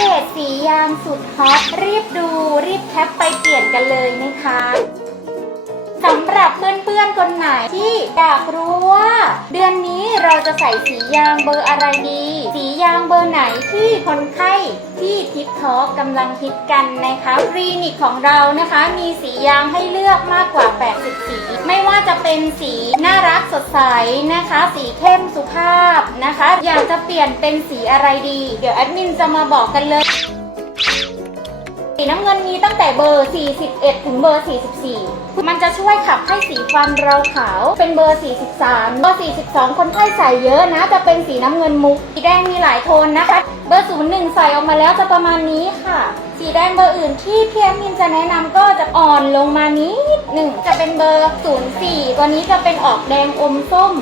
เกตสียางสุดฮอตรีบดูรีบแคปไปเปลี่ยนกันเลยนะคะสำหรับเพื่อนๆคนไหนที่อยากรู้ว่า เดือนนี้เราจะใส่สียางเบอร์อะไรดี สียางเบอร์ไหนที่คนไข้ที่ทิปทอ k กำลังฮิตกันนะคะคลินิกของเรานะคะ มีสียางให้เลือกมากกว่า 80 สีไม่ จะเป็นสีน่ารักสดใสนะคะ สีเข้มสุภาพนะคะ อยากจะเปลี่ยนเป็นสีอะไรดี เดี๋ยวแอดมินจะมาบอกกันเลย สีน้ำเงินมีตั้งแต่เบอร์ 41 ถึงเบอร์ 44 มันจะช่วยขับให้สีฟันเราขาว เป็นเบอร์ 43 เบอร์ 42 คนไข้ใส่เยอะนะ จะเป็นสีน้ำเงินมุก สีแดงมีหลายโทนนะคะ เบอร์ 01 ใส่ออกมาแล้วจะประมาณนี้ค่ะ สีแดงเบอร์อื่นที่พี่แอมมินจะแนะนำก็จะอ่อนลงมานิ หนึ่งจะเป็นเบอร์ 04 ตัวนี้จะเป็นออกแดงอมส้ม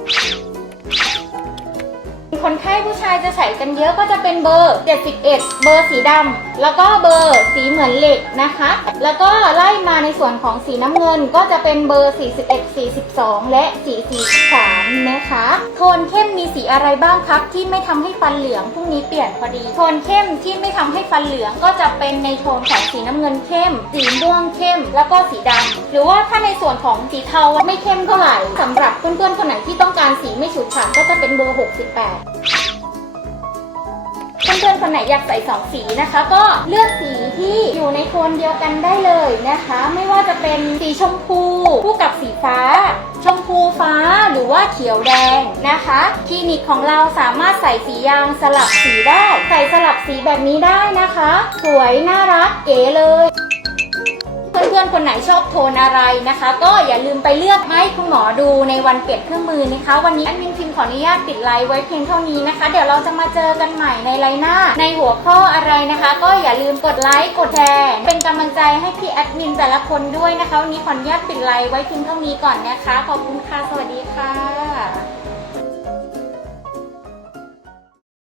คนไข้ผู้ชายจะใส่กันเยอะก็จะเป็นเบอร์ 71 เบอร์สีดำแล้วก็เบอร์สีเหมือนเหล็กนะคะ แล้วก็ไล่มาในส่วนของสีน้ำเงินก็จะเป็นเบอร์ 41 42 และ43 นะคะ โทนเข้มมีสีอะไรบ้างครับ ที่ไม่ทำให้ฟันเหลืองพรุ่งนี้เปลี่ยนพอดี โทนเข้มที่ไม่ทำให้ฟันเหลืองก็จะเป็นในโทนของสีน้ำเงินเข้ม สีม่วงเข้ม แล้วก็สีดำหรือว่าถ้าในส่วนของสีเทาไม่เข้มเท่าไหร่สำหรับเพื่อนๆคนไหนที่ต้องการสีไม่ฉูดฉาดก็จะเป็นเบอร์ 68เพื่อนๆคนไหนอยากใส่สองสีนะคะ ก็เลือกสีที่อยู่ในโทนเดียวกันได้เลยนะคะ ไม่ว่าจะเป็นสีชมพูคู่กับสีฟ้า ชมพูฟ้าหรือว่าเขียวแดงนะคะคลินิกของเราสามารถใส่สียางสลับสีได้ ใส่สลับสีแบบนี้ได้นะคะ สวยน่ารักเก๋เลย พื่อนๆคนไหนชอบโทนอะไรนะคะ ก็อย่าลืมไปเลือกให้คุณหมอดูในวันเปลี่ยนเครื่องมือนะคะ วันนี้แอดมินพิมพ์ขออนุญาตปิดไลฟ์ไว้เพียงเท่านี้นะคะ เดี๋ยวเราจะมาเจอกันใหม่ในไลน์หน้า ในหัวข้ออะไรนะคะ ก็อย่าลืมกดไลค์กดแชร์เป็นกำลังใจให้พี่แอดมินแต่ละคนด้วยนะคะวันนี้ขออนุญาตปิดไลฟ์ไว้เพียงเท่านี้ก่อนนะคะขอบคุณค่ะสวัสดีค่ะ